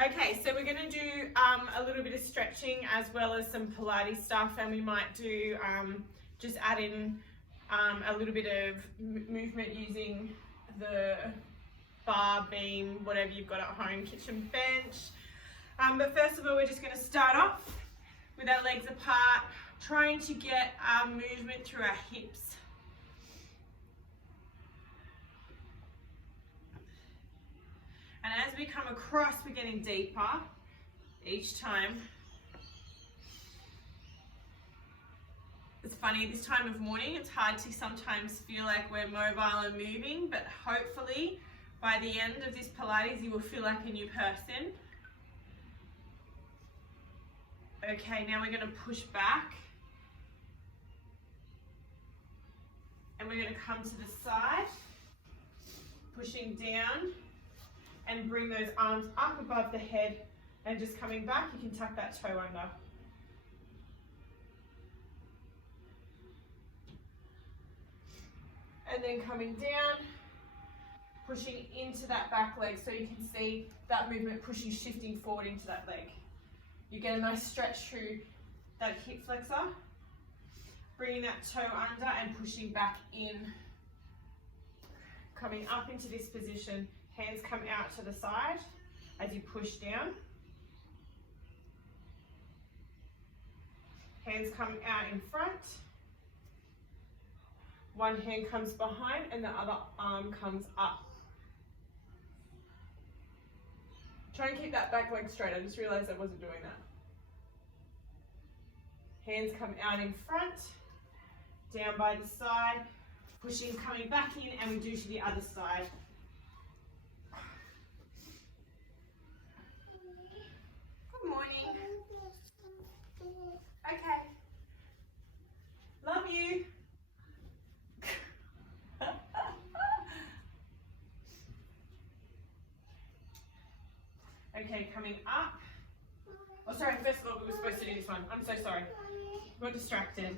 Okay, so we're going to do a little bit of stretching as well as some Pilates stuff, and we might do just add in a little bit of movement using the bar, beam, whatever you've got at home, kitchen bench. But first of all, we're just going to start off with our legs apart, trying to get our movement through our hips. And as we come across, we're getting deeper each time. It's funny, this time of morning, it's hard to sometimes feel like we're mobile and moving, but hopefully by the end of this Pilates, you will feel like a new person. Okay, now we're going to push back. And we're going to come to the side, pushing down. And bring those arms up above the head and just coming back. You can tuck that toe under. And then coming down, pushing into that back leg so you can see that movement pushing, shifting forward into that leg. You get a nice stretch through that hip flexor. Bringing that toe under and pushing back in. Coming up into this position. Hands come out to the side as you push down. Hands come out in front. One hand comes behind and the other arm comes up. Try and keep that back leg straight. I just realized I wasn't doing that. Hands come out in front, down by the side, pushing, coming back in, and we do to the other side. Good morning. Okay. Love you. Okay, coming up. Oh, sorry, first of all, we were supposed to do this one. I'm so sorry. Got distracted.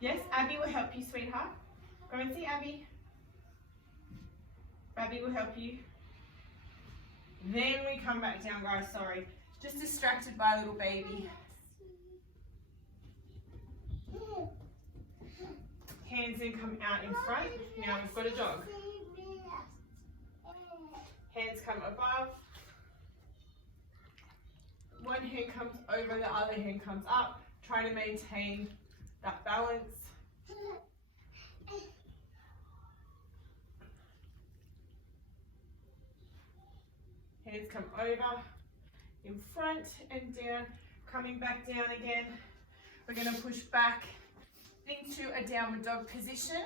Yes, Abby will help you, sweetheart. Go and see Abby. Abby will help you. Then we come back down, guys, sorry. Just distracted by a little baby. Hands then come out in front. Now we've got a dog. Hands come above. One hand comes over, the other hand comes up. Try to maintain that balance. Hands come over, in front and down, coming back down again. We're going to push back into a downward dog position.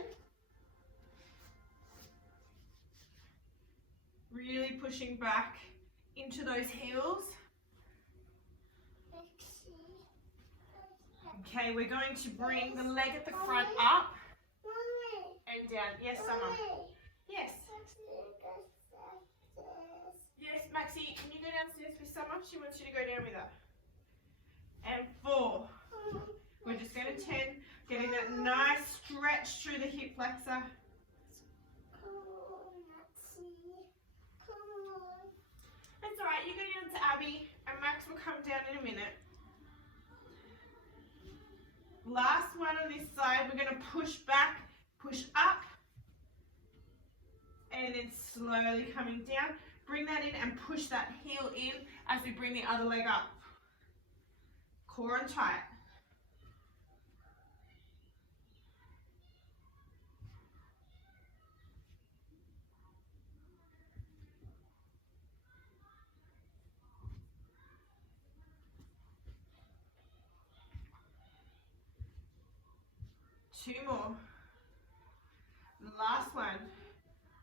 Really pushing back into those heels. Okay, we're going to bring the leg at the front up and down. Yes, Summer. Yes. Yes, Maxie, can you go downstairs with Summer? She wants you to go down with her. And 4. We're just going to 10, getting that nice stretch through the hip flexor. That's all right, you go down to Abby, and Max will come down in a minute. Last one on this side, we're going to push back, push up, and then slowly coming down. Bring that in and push that heel in as we bring the other leg up. Core on tight. Two more. The last one.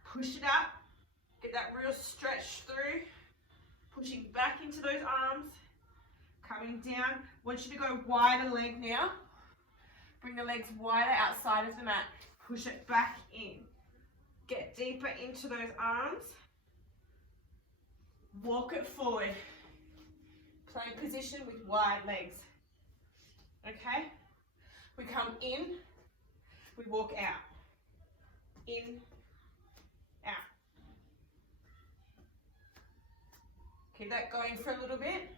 Push it up. Get that real stretch through. Pushing back into those arms. Coming down. Want you to go wider leg now. Bring the legs wider outside of the mat. Push it back in. Get deeper into those arms. Walk it forward. Plank position with wide legs. Okay? We come in. We walk out. In, out. Keep that going for a little bit.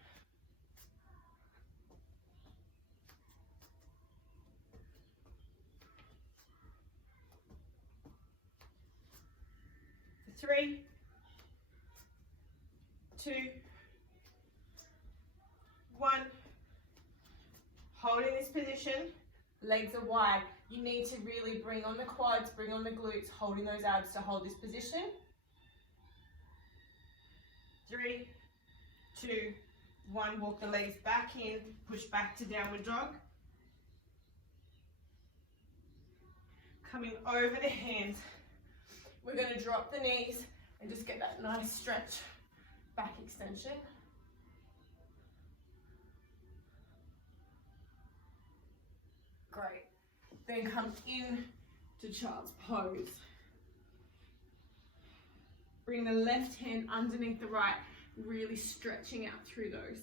For 3, 2, 1. Hold in this position. Legs are wide. You need to really bring on the quads, bring on the glutes, holding those abs to hold this position. 3, 2, 1. Walk the legs back in, push back to downward dog. Coming over the hands. We're going to drop the knees and just get that nice stretch, back extension. Great. Then come in to child's pose. Bring the left hand underneath the right, really stretching out through those.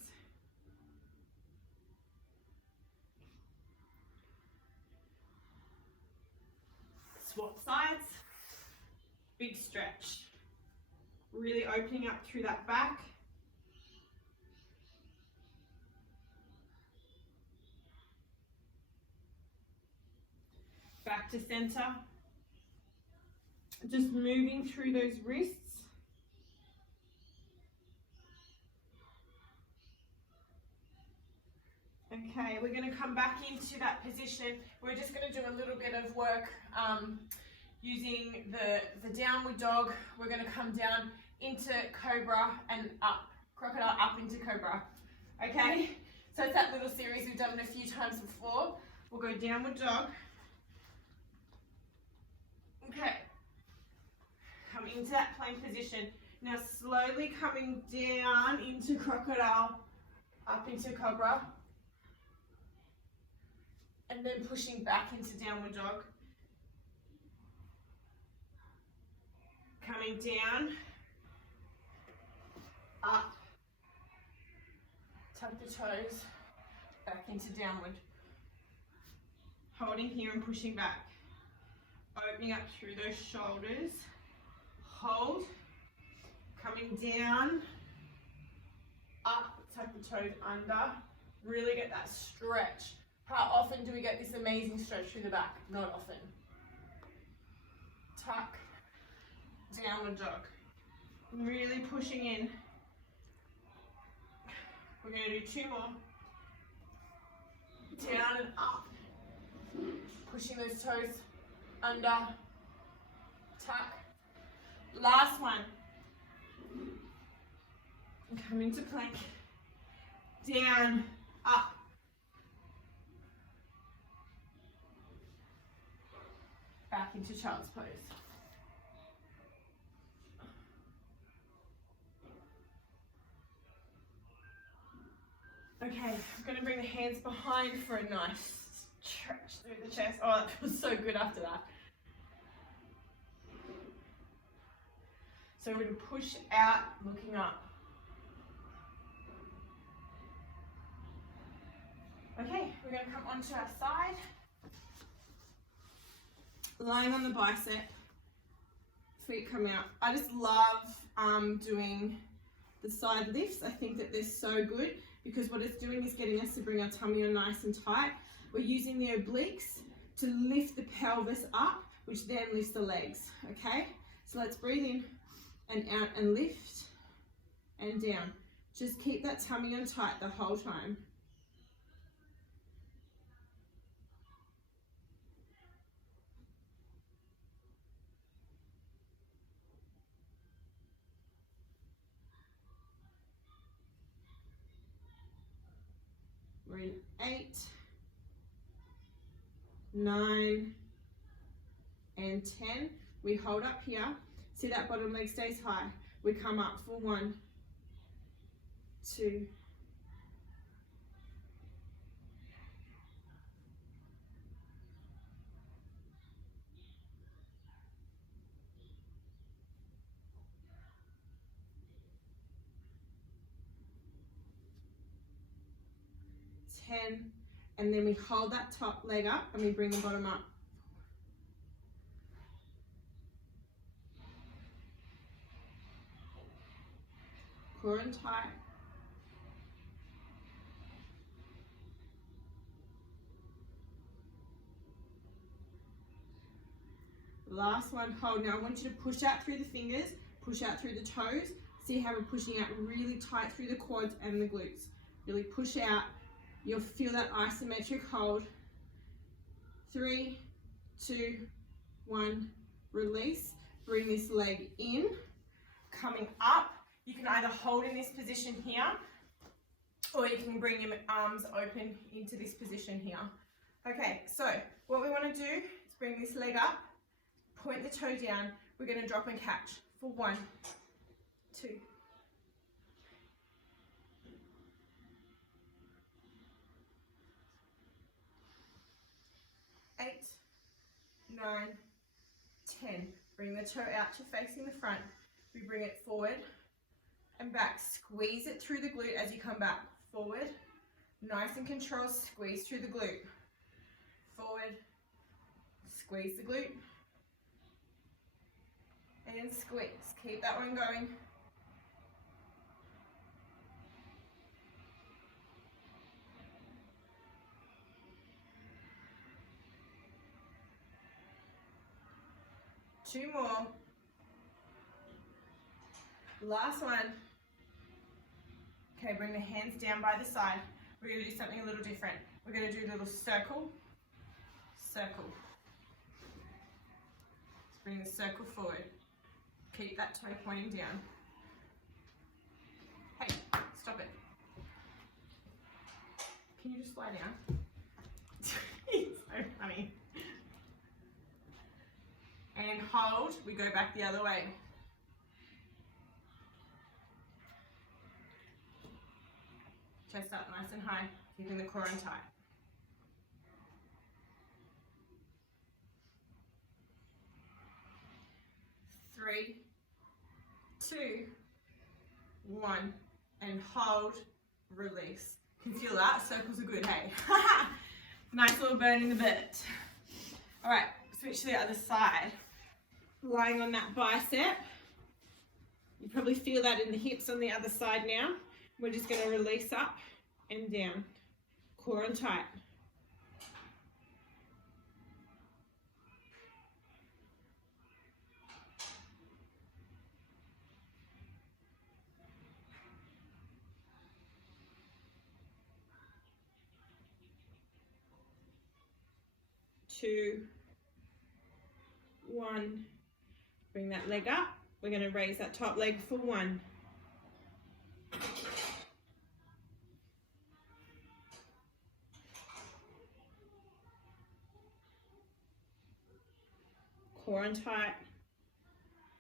Swap sides. Big stretch. Really opening up through that back. Back to center. Just moving through those wrists. Okay, we're going to come back into that position. We're just going to do a little bit of work using the downward dog. We're going to come down into cobra and up. Crocodile up into cobra. Okay, so it's that little series we've done it a few times before. We'll go downward dog. Okay, come into that plank position. Now slowly coming down into crocodile, up into cobra, and then pushing back into downward dog. Coming down, up, tuck the toes, back into downward. Holding here and pushing back. Opening up through those shoulders. Hold. Coming down, up, tuck the toes under. Really get that stretch. How often do we get this amazing stretch through the back? Not often. Tuck, downward dog. Really pushing in. We're going to do 2 more. Down and up. Pushing those toes under. Tuck. Last one. Come into plank. Down, up. Back into child's pose. Okay, I'm going to bring the hands behind for a nice stretch through the chest. Oh, that feels so good after that. So we're going to push out, looking up. Okay, we're going to come onto our side. Lying on the bicep, feet come out. I just love doing the side lifts. I think that they're so good because what it's doing is getting us to bring our tummy on nice and tight. We're using the obliques to lift the pelvis up, which then lifts the legs, okay? So let's breathe in and out and lift and down. Just keep that tummy on tight the whole time. We're in 8, 9, and 10. We hold up here. See that bottom leg stays high. We come up for 1, 2, 10, and then we hold that top leg up and we bring the bottom up. core and tight. Last one, hold. Now I want you to push out through the fingers, push out through the toes. See how we're pushing out really tight through the quads and the glutes. Really push out. You'll feel that isometric hold. 3, 2, 1, release. Bring this leg in, coming up. You can either hold in this position here, or you can bring your arms open into this position here. Okay, so what we want to do is bring this leg up, point the toe down. We're going to drop and catch for 1, 2, 8, 9, 10. Bring the toe out to facing the front. We bring it forward and back. Squeeze it through the glute as you come back. Forward, nice and controlled, squeeze through the glute. Forward, squeeze the glute, and squeeze. Keep that one going. Two more. Last one. Okay, bring the hands down by the side. We're going to do something a little different. We're going to do a little circle, circle. Let's bring the circle forward. Keep that toe pointing down. Hey, stop it. Can you just lie down? It's so funny. And hold, we go back the other way. Chest up nice and high, keeping the core on tight. Three, 2, 1, and hold, release. You can feel that? Circles are good, hey? Nice little burn in the butt. All right, switch to the other side. Lying on that bicep. You probably feel that in the hips on the other side now. We're just going to release up and down. Core on tight. Two, 1. Bring that leg up. We're going to raise that top leg for 1. Core on tight.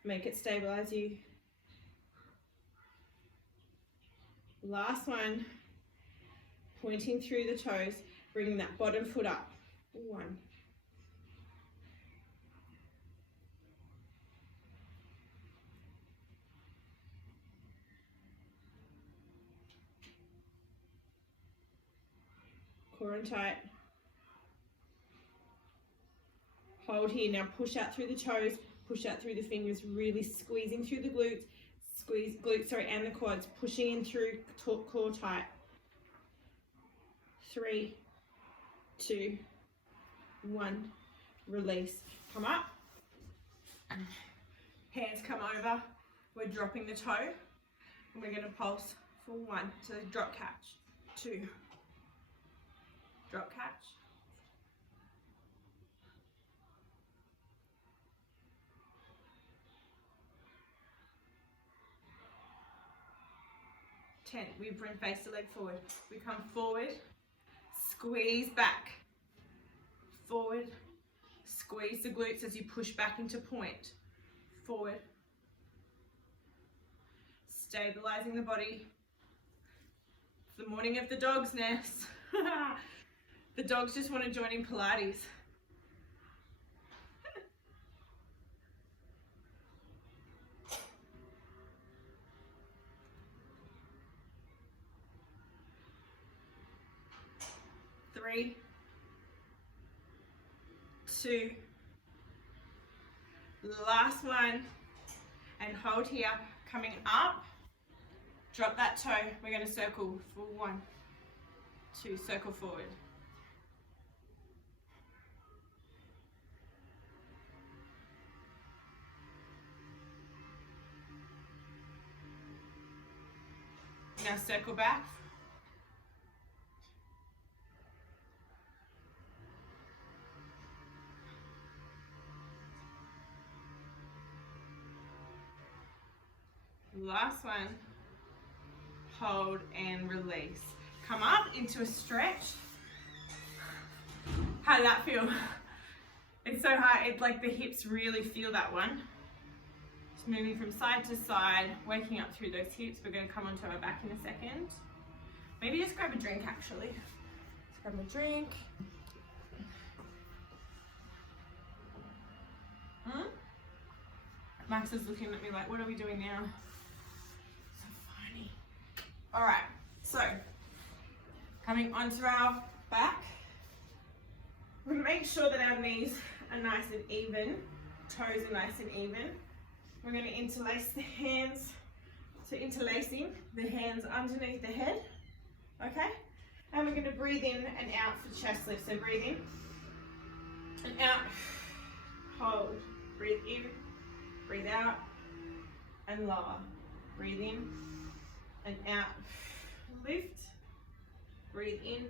Make it stabilize you. Last one. Pointing through the toes. Bringing that bottom foot up. 1. Core and tight. Hold here. Now push out through the toes, push out through the fingers, really squeezing through the glutes, and the quads, pushing in through core tight. 3, 2, 1, release. Come up. Hands come over. We're dropping the toe, and we're going to pulse for 1. So drop catch. 2. Drop catch. 10. We bring face the leg forward. We come forward, squeeze back. Forward, squeeze the glutes as you push back into point. Forward. Stabilizing the body. It's the morning of the dog's nest. The dogs just want to join in Pilates. Three, 2, last one, and hold here, coming up, Drop that toe. We're going to circle for 1, 2, circle forward. Now circle back. Last one. Hold and release. Come up into a stretch. How did that feel? It's so hard. It's like the hips really feel that one. Just moving from side to side, waking up through those hips. We're going to come onto our back in a second. Maybe just grab a drink actually. Let's grab a drink. Max is looking at me like, what are we doing now? So funny. All right, so coming onto our back, we're going to make sure that our knees are nice and even, toes are nice and even. We're going to interlace the hands, so interlacing the hands underneath the head, okay? And we're going to breathe in and out for chest lift. So breathe in and out, hold, breathe in, breathe out, and lower. Breathe in and out, lift, breathe in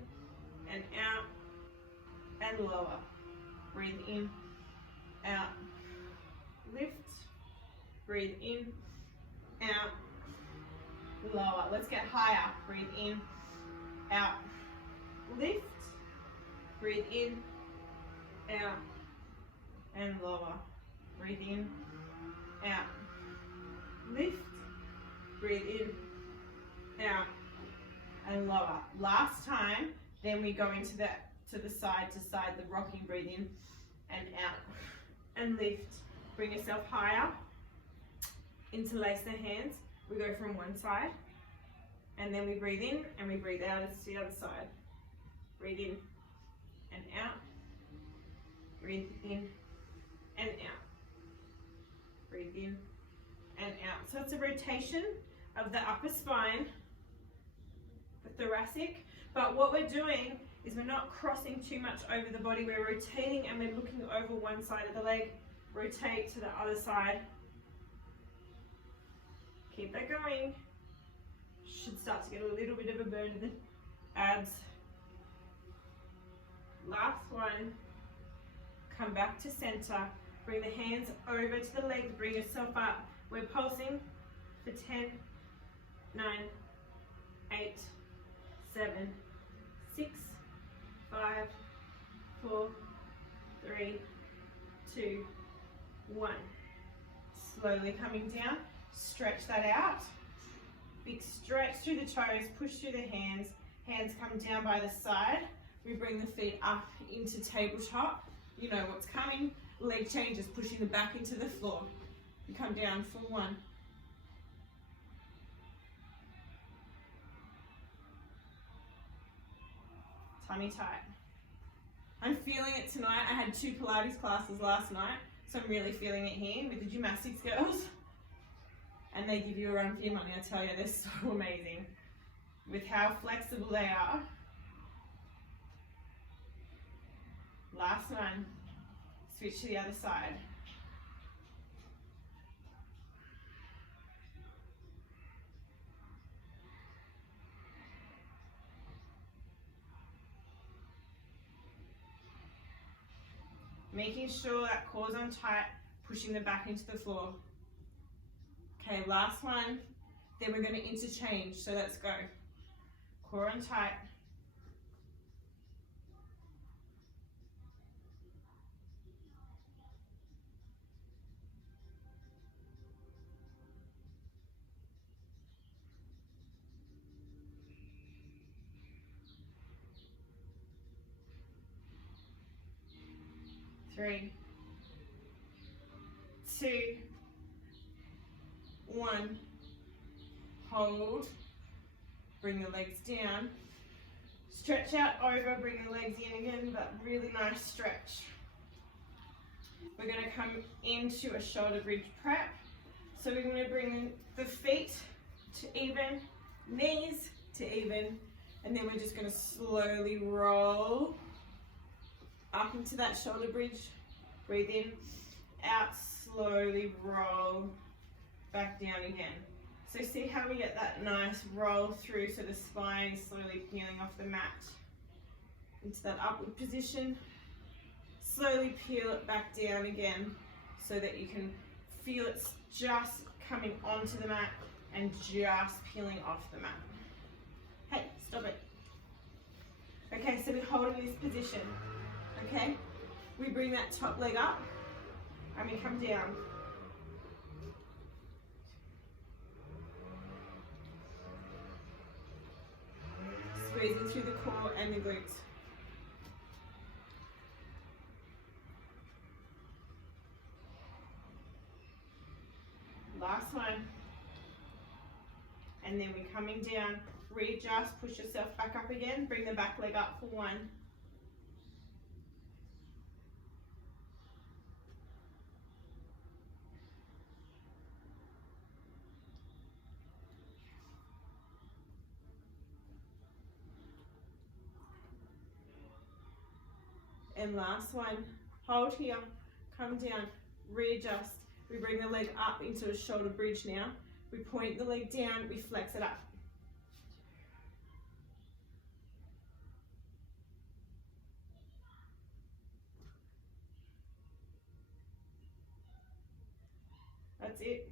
and out, and lower. Breathe in, out, lift, breathe in, out, lower. Let's get higher. Breathe in, out, lift, breathe in, out, and lower. Breathe in, out, lift, breathe in, out, and lower. Last time, then we go into that to the side, the rocking. Breathe in and out, and lift. Bring yourself higher. Interlace the hands. We go from one side, and then we breathe in and we breathe out. It's the other side. Breathe in and out. Breathe in and out. Breathe in and out. So it's a rotation of the upper spine, the thoracic, but what we're doing is we're not crossing too much over the body. We're rotating and we're looking over one side of the leg. Rotate to the other side. Keep that going. Should start to get a little bit of a burn in the abs. Last one. Come back to center. Bring the hands over to the legs. Bring yourself up. We're pulsing for 10, 9, 8, 7, 6, 5, 4, 3, 2, 1. Slowly coming down. Stretch that out. Big stretch through the toes. Push through the hands. Hands come down by the side. We bring the feet up into tabletop. You know what's coming. Leg changes, pushing the back into the floor. You come down for 1. Tummy tight. I'm feeling it tonight. I had 2 Pilates classes last night, so I'm really feeling it here with the gymnastics girls. And they give you a run for your money, I tell you, they're so amazing with how flexible they are. Last one. Switch to the other side. Making sure that core's on tight, pushing the back into the floor. Okay, last one. Then we're going to interchange, so let's go. Core on tight. Three, 2, 1. Hold. Bring the legs down. Stretch out over, bring the legs in again, that really nice stretch. We're going to come into a shoulder bridge prep. So we're going to bring the feet to even knees to even, and then we're just going to slowly roll up into that shoulder bridge. Breathe in, out, slowly roll back down again. So see how we get that nice roll through, so the spine is slowly peeling off the mat into that upward position. Slowly peel it back down again so that you can feel it's just coming onto the mat and just peeling off the mat. Hey, stop it. Okay, so we're holding this position, okay? We bring that top leg up and we come down. Squeezing through the core and the glutes. Last one. And then we're coming down, readjust, push yourself back up again, bring the back leg up for one. And last one, hold here, come down, readjust. We bring the leg up into a shoulder bridge now. We point the leg down, we flex it up. That's it.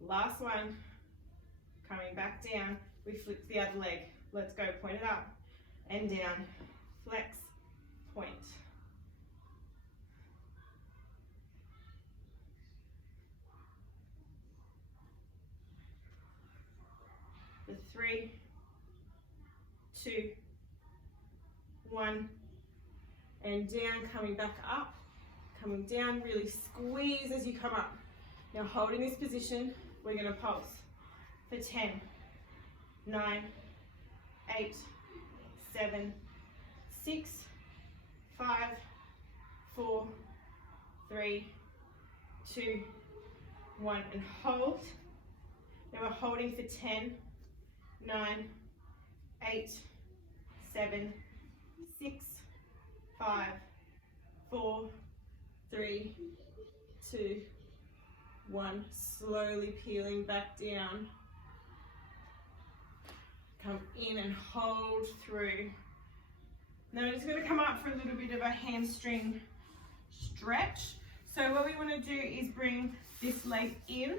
Last one, coming back down, we flip the other leg. Let's go, point it up and down, flex, point. For 3, 2, 1, and down, coming back up, coming down, really squeeze as you come up. Now holding this position, we're going to pulse for 10, 9, 8, 7, 6, 5, 4, 3, 2, 1, and hold. Now we're holding for 10, 9, 8, 7, 6, 5, 4, 3, 2, 1. Slowly peeling back down. Come in and hold through. Now we're just going to come up for a little bit of a hamstring stretch. So what we want to do is bring this leg in.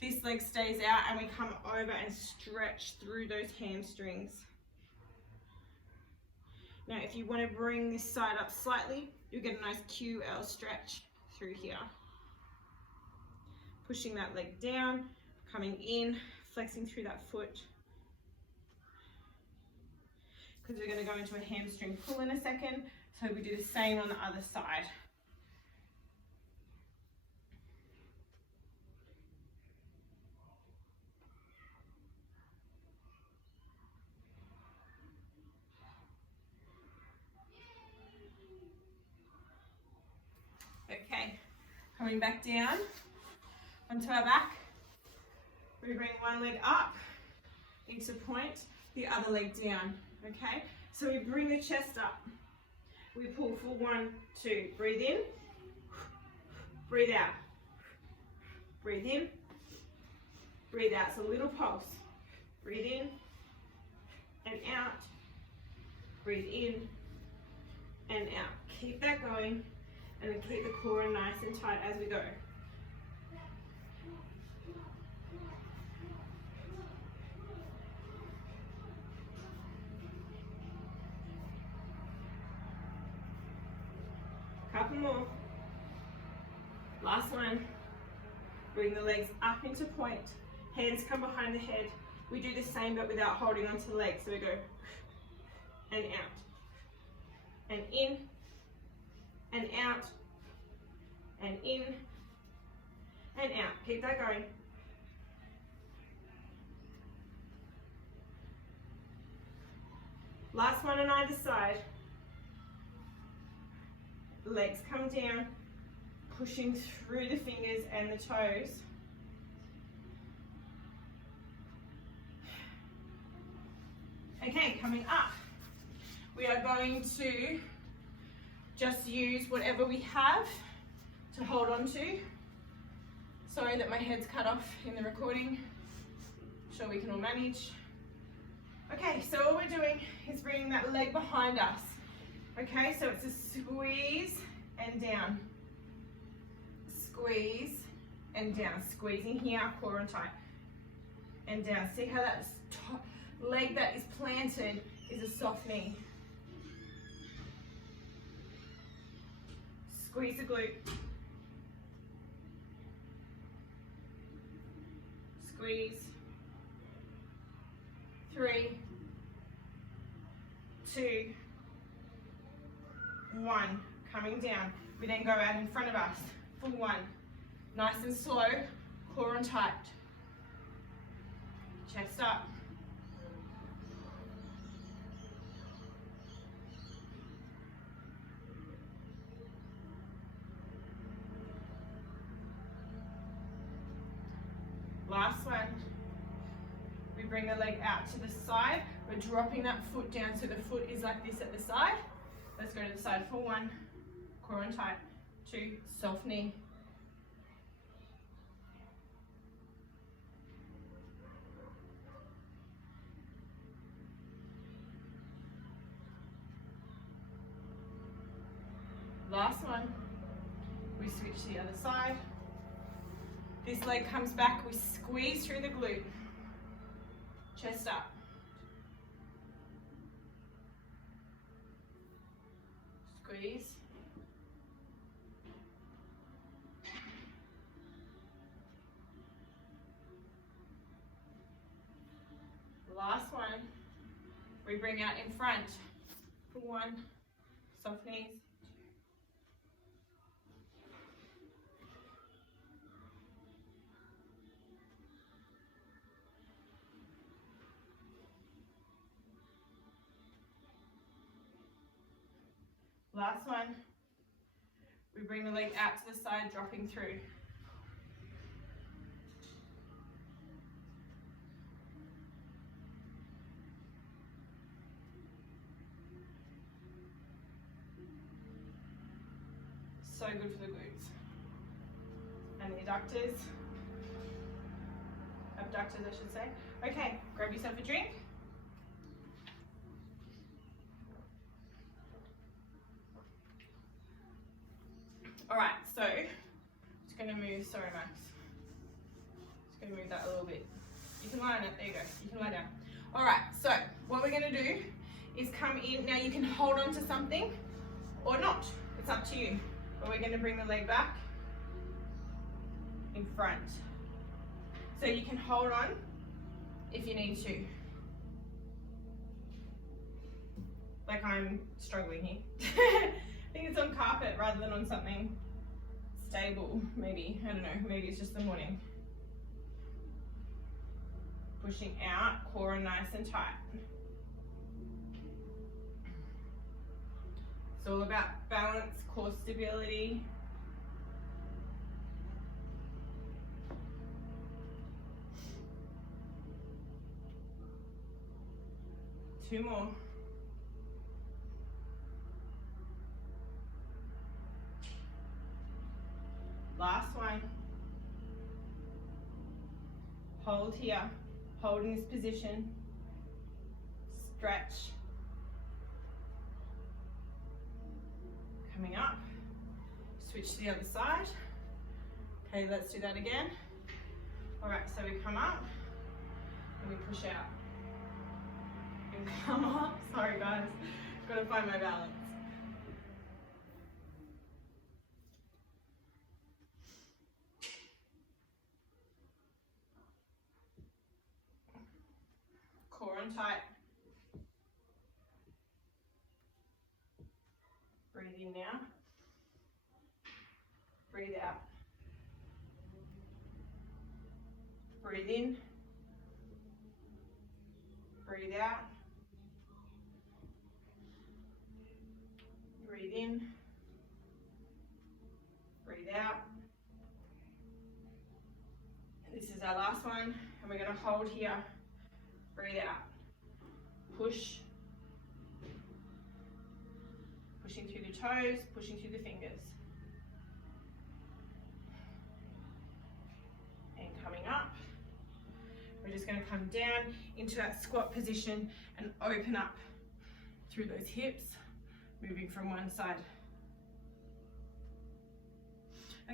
This leg stays out and we come over and stretch through those hamstrings. Now if you want to bring this side up slightly, you'll get a nice QL stretch through here. Pushing that leg down, coming in, flexing through that foot. Because we're going to go into a hamstring pull in a second, so we do the same on the other side. Okay, coming back down onto our back, we bring one leg up into point, the other leg down, okay? So we bring the chest up, we pull for 1, 2, breathe in, breathe out, breathe in, breathe out, so a little pulse, breathe in and out, breathe in and out. Keep that going and then keep the core nice and tight as we go. Couple more. Last one. Bring the legs up into point. Hands come behind the head. We do the same but without holding onto the legs. So we go and out. And in. And out. And in. And out. Keep that going. Last one on either side. Legs come down, pushing through the fingers and the toes. Okay, coming up, we are going to just use whatever we have to hold on to. Sorry that my head's cut off in the recording. Sure we can all manage. Okay, so all we're doing is bringing that leg behind us. Okay, so it's a squeeze and down. Squeeze and down. Squeezing here, core and tight. And down. See how that leg that is planted is a soft knee. Squeeze the glute. Squeeze. 3, 2, 1. Coming down. We then go out in front of us for 1. Nice and slow, core and tight. Chest up. Last one. We bring the leg out to the side. We're dropping that foot down so the foot is like this at the side. Let's go to the side for 1. Core and tight. 2. Soft knee. Last one. We switch to the other side. This leg comes back. We squeeze through the glute. Chest up. Squeeze. Last one. We bring out in front for 1. Soft knees. Last one. We bring the leg out to the side, dropping through. So good for the glutes. And the adductors. Abductors, I should say. Okay, grab yourself a drink. Alright, so just going to move, sorry Max, just going to move that a little bit. You can lie on it, there you go, you can lie down. Alright, so what we're going to do is come in, now you can hold on to something or not, it's up to you. But we're going to bring the leg back in front. So you can hold on if you need to. Like I'm struggling here. I think it's on carpet rather than on something stable, maybe. I don't know, maybe it's just the morning. Pushing out, core nice and tight. It's all about balance, core stability. Two more. Last one. Hold here. Hold in this position. Stretch. Coming up. Switch to the other side. Okay, let's do that again. All right, so we come up and we push out. And come up. Sorry guys, gotta find my balance. Core and tight. Breathe in now. Breathe out. Breathe in. Breathe out. Breathe in. Breathe out. And this is our last one, and we're going to hold here. Breathe out. push. Pushing through the toes, pushing through the fingers. And coming up. We're just going to come down into that squat position and open up through those hips, moving from one side.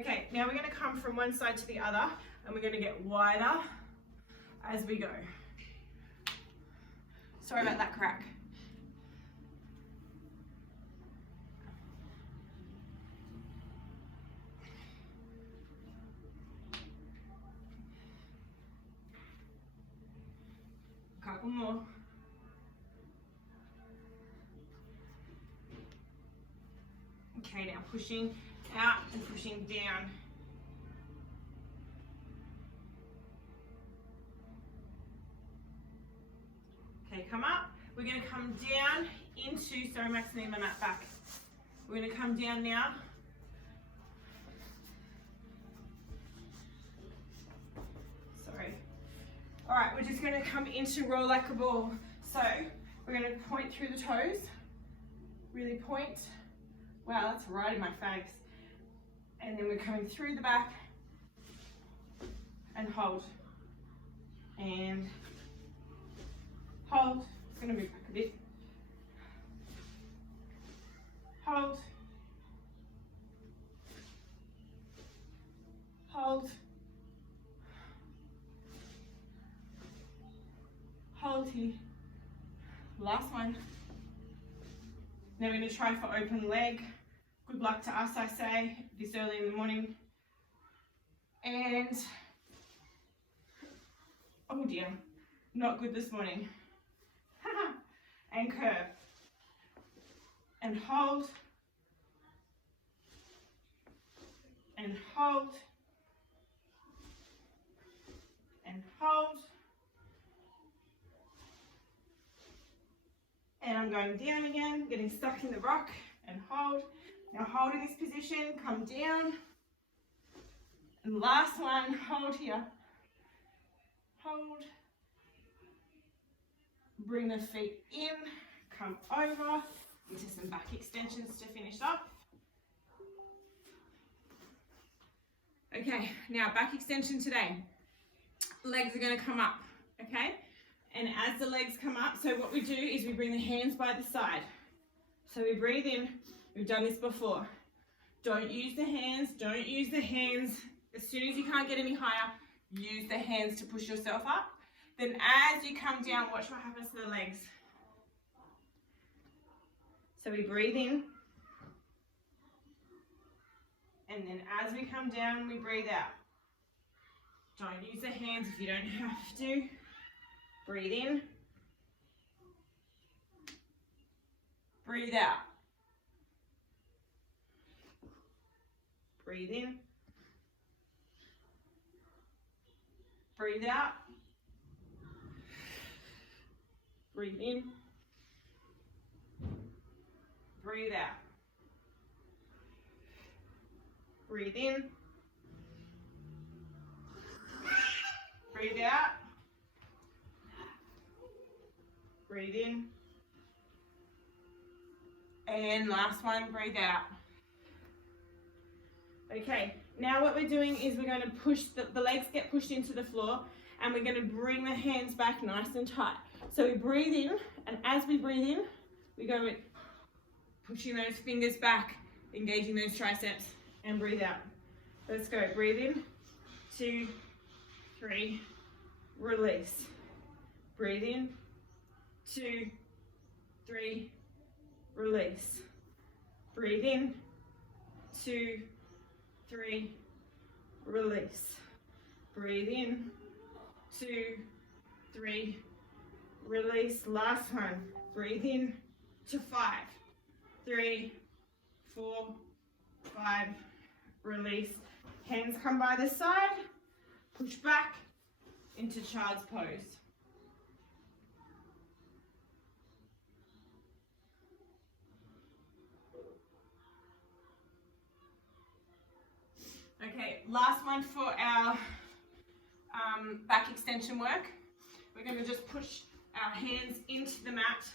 Okay, now we're going to come from one side to the other and we're going to get wider as we go. Sorry about that crack. Couple more. Okay, now pushing out and pushing down. Okay, come up. We're going to come down into, sorry Max, I need my mat back. We're going to come down now. Sorry. All right, we're just going to come into roll like a ball. So we're going to point through the toes, really point. Wow, that's right in my face. And then we're coming through the back and hold. And hold. It's going to move back a bit. Hold. Hold. Hold here. Last one. Now we're going to try for open leg. Good luck to us, I say, this early in the morning. And, oh dear, not good this morning. And curve. And hold. And hold. And hold. And I'm going down again, getting stuck in the rock and hold. Now hold in this position, come down. And last one, hold here. Hold. Bring the feet in, come over into some back extensions to finish up. Okay, now back extension today. Legs are going to come up, okay? And as the legs come up, so what we do is we bring the hands by the side. So we breathe in. We've done this before. Don't use the hands. Don't use the hands. As soon as you can't get any higher, use the hands to push yourself up. Then as you come down, watch what happens to the legs. So we breathe in. And then as we come down, we breathe out. Don't use the hands if you don't have to. Breathe in. Breathe out. Breathe in. Breathe out. Breathe in. Breathe out. Breathe in. Breathe out. Breathe in. And last one, breathe out. Okay, now what we're doing is we're going to push, the legs get pushed into the floor and we're going to bring the hands back nice and tight. So we breathe in, and as we breathe in, we go with pushing those fingers back, engaging those triceps, and breathe out. Let's go, breathe in, 2, 3, release. Breathe in, 2, 3, release. Breathe in, 2, 3, release. Breathe in, 2, 3, release. Last one. Breathe in to 5, 3, 4, 5, release. Hands come by the side, push back into child's pose. Okay, last one for our back extension work. We're going to just push our hands into the mat,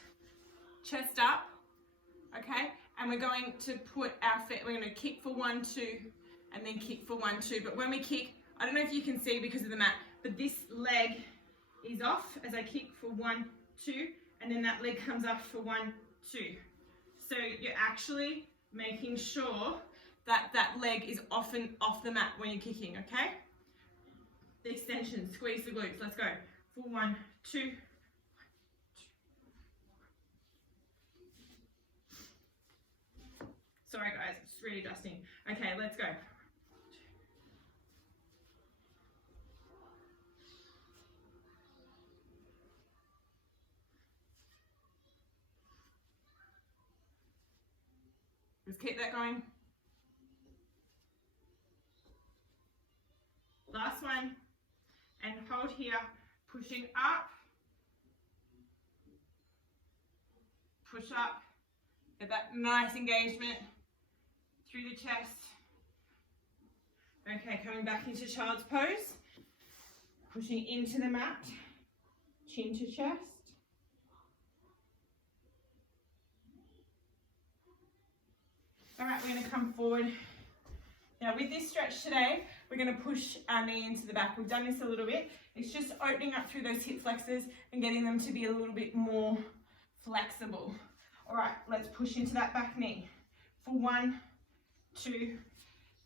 chest up, okay? And we're going to put our feet, we're going to kick for 1, 2, and then kick for 1, 2. But when we kick, I don't know if you can see because of the mat, but this leg is off as I kick for 1, 2, and then that leg comes off for 1, 2. So you're actually making sure that that leg is often off the mat when you're kicking, okay? The extension, squeeze the glutes, let's go. For 1, 2. Sorry guys, it's really dusting. Okay, let's go. Just keep that going. Last one. And hold here, pushing up. Push up. Get that nice engagement through the chest. Okay, coming back into child's pose. Pushing into the mat. Chin to chest. All right, we're going to come forward. Now with this stretch today, we're going to push our knee into the back. We've done this a little bit. It's just opening up through those hip flexors and getting them to be a little bit more flexible. All right, let's push into that back knee. For 1, 2,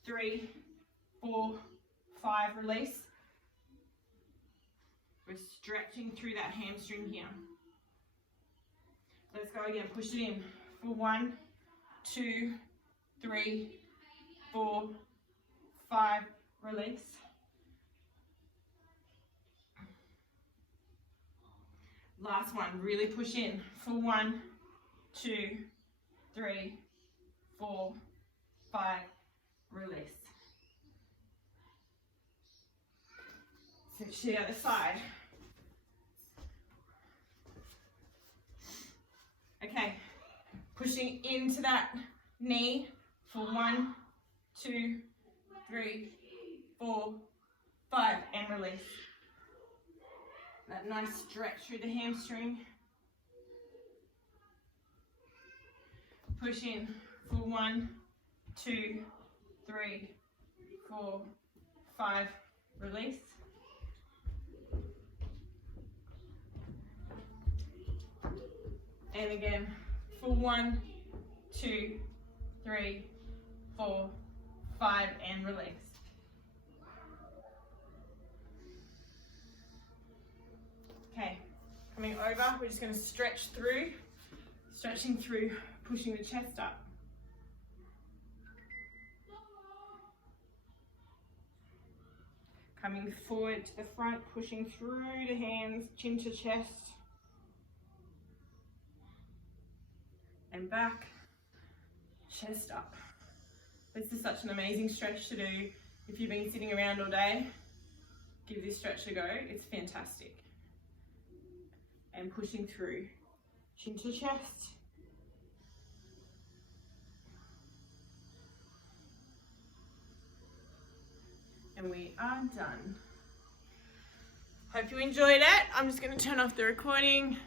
3, 4, 5, release. We're stretching through that hamstring here. Let's go again, push it in. For 1, 2, 3, 4, 5, release. Last one, really push in. For 1, 2, 3, 4, 5, release. Switch to the other side. Okay, pushing into that knee for 1, 2, 3, 4, 5, and release. That nice stretch through the hamstring. Push in for 1, 2, 3, 4, 5, release. And again, for 1, 2, 3, 4, 5, and release. Okay, coming over, we're just going to stretch through, stretching through, pushing the chest up. Coming forward to the front, pushing through the hands, chin to chest. And back, chest up. This is such an amazing stretch to do. If you've been sitting around all day, give this stretch a go. It's fantastic. And pushing through, chin to chest. And we are done. Hope you enjoyed it. I'm just going to turn off the recording.